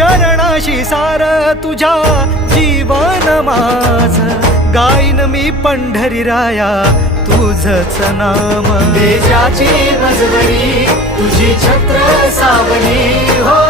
चरणाशी सार तुझ्या जीवन माझ गाईन मी पंढरी राया तुझच नाम देशाची मजबरी तुझी छत्र सावली हो